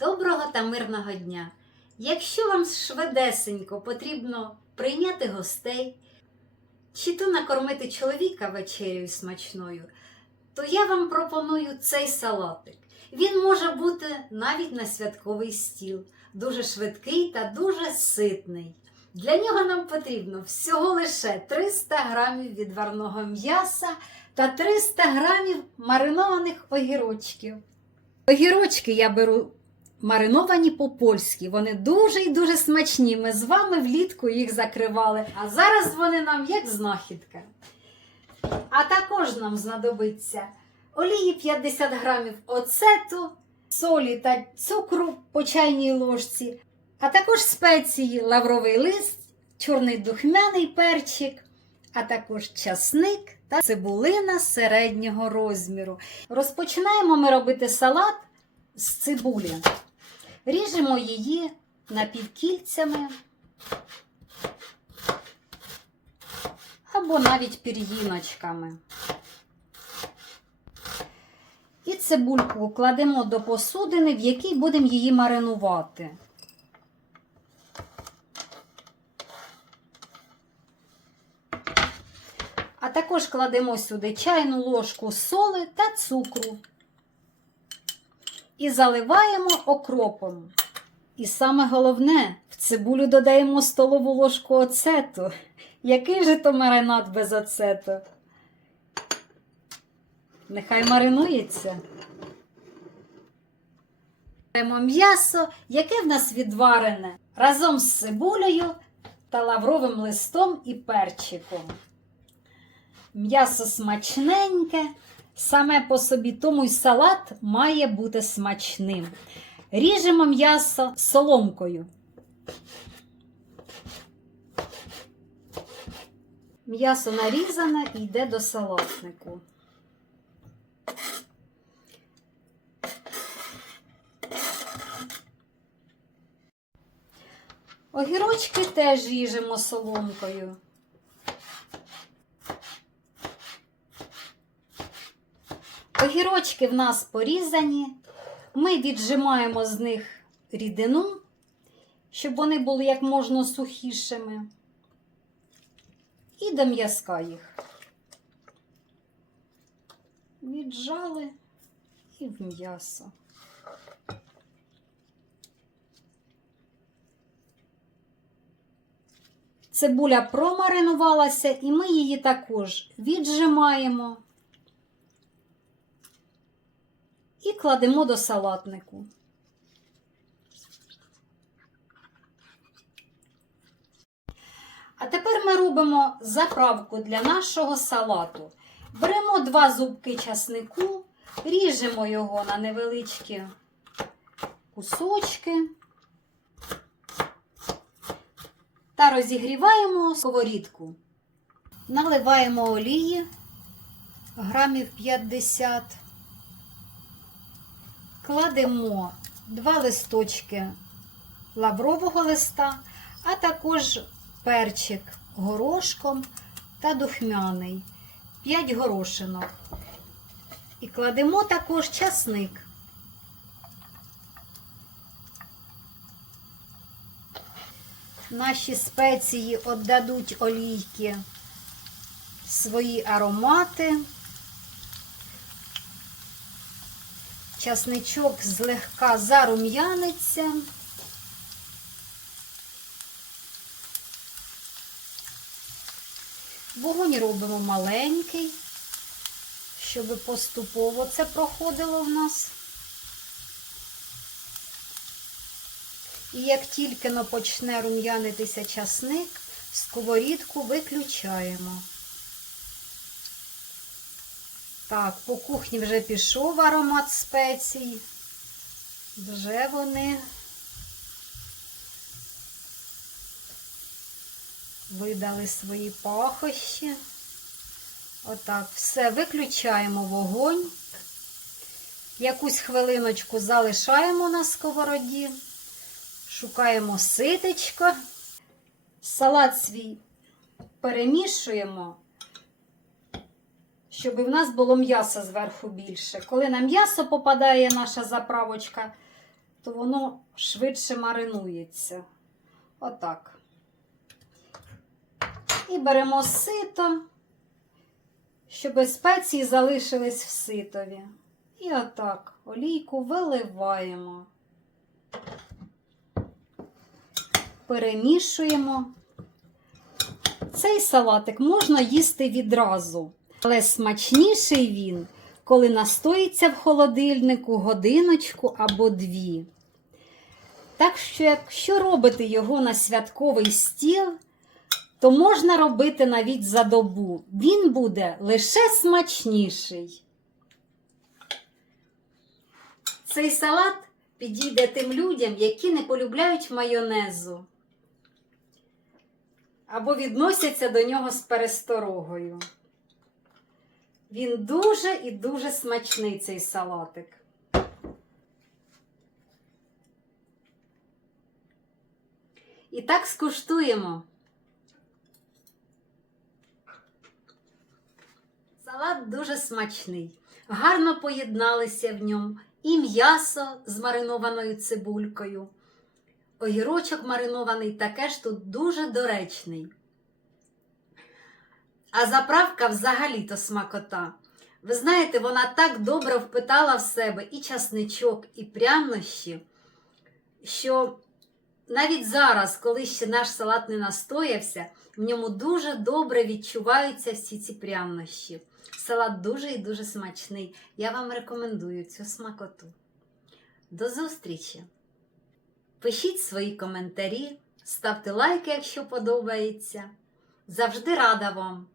Доброго та мирного дня! Якщо вам швидесенько потрібно прийняти гостей, чи то накормити чоловіка вечерю смачною, то я вам пропоную цей салатик. Він може бути навіть на святковий стіл, дуже швидкий та дуже ситний. Для нього нам потрібно всього лише 300 грамів відварного м'яса та 300 грамів маринованих огірочків. Огірочки я беру мариновані по-польськи. Вони дуже і дуже смачні. Ми з вами влітку їх закривали, а зараз вони нам як знахідка. А також нам знадобиться олії 50 грамів оцету, солі та цукру по чайній ложці, а також спеції лавровий лист, чорний духмяний перчик, а також часник та цибулина середнього розміру. Розпочинаємо ми робити салат з цибулі. Ріжемо її напівкільцями або навіть пір'їночками. І цибульку кладемо до посудини, в якій будемо її маринувати. А також кладемо сюди чайну ложку соли та цукру. І заливаємо окропом. І саме головне, в цибулю додаємо столову ложку оцету. Який же то маринад без оцету? Нехай маринується. Беремо м'ясо, яке в нас відварене разом з цибулею та лавровим листом і перчиком. М'ясо смачненьке, саме по собі тому й салат має бути смачним. Ріжемо м'ясо соломкою. М'ясо нарізане і йде до салатнику. Огірочки теж ріжемо соломкою. Огірочки в нас порізані. Ми віджимаємо з них рідину, щоб вони були як можна сухішими. І до м'язка їх. Віджали і в м'ясо. Цибуля промаринувалася, і ми її також віджимаємо і кладемо до салатнику. А тепер ми робимо заправку для нашого салату. Беремо два зубки часнику, ріжемо його на невеличкі кусочки та розігріваємо сковорідку. Наливаємо олії грамів 50. Кладемо два листочки лаврового листа, а також перчик горошком та духмяний, 5 горошинок. І кладемо також часник. Наші спеції віддадуть олійки свої аромати. Часничок злегка зарум'яниться. Вогонь робимо маленький, щоб поступово це проходило в нас. І як тільки почне рум'янитися часник, сковорідку виключаємо. Так, по кухні вже пішов аромат спецій. Вже вони видали свої пахощі. Отак, все, виключаємо вогонь. Якусь хвилиночку залишаємо на сковороді, шукаємо ситечко. Салат свій перемішуємо щоб в нас було м'яса зверху більше. Коли на м'ясо попадає наша заправочка, то воно швидше маринується. Отак. І беремо сито, щоб спеції залишились в ситові. І отак олійку виливаємо. Перемішуємо. Цей салатик можна їсти відразу, але смачніший він, коли настоїться в холодильнику годиночку або дві. Так що, якщо робити його на святковий стіл, то можна робити навіть за добу. Він буде лише смачніший. Цей салат підійде тим людям, які не полюбляють майонезу або відносяться до нього з пересторогою. Він дуже і дуже смачний цей салатик. І так скуштуємо. Салат дуже смачний. Гарно поєдналися в ньому і м'ясо з маринованою цибулькою. Огірочок маринований таке ж тут дуже доречний. А заправка взагалі-то смакота. Ви знаєте, вона так добре впитала в себе і часничок, і прянощі, що навіть зараз, коли ще наш салат не настоявся, в ньому дуже добре відчуваються всі ці прянощі. Салат дуже і дуже смачний. Я вам рекомендую цю смакоту. До зустрічі! Пишіть свої коментарі, ставте лайки, якщо подобається. Завжди рада вам!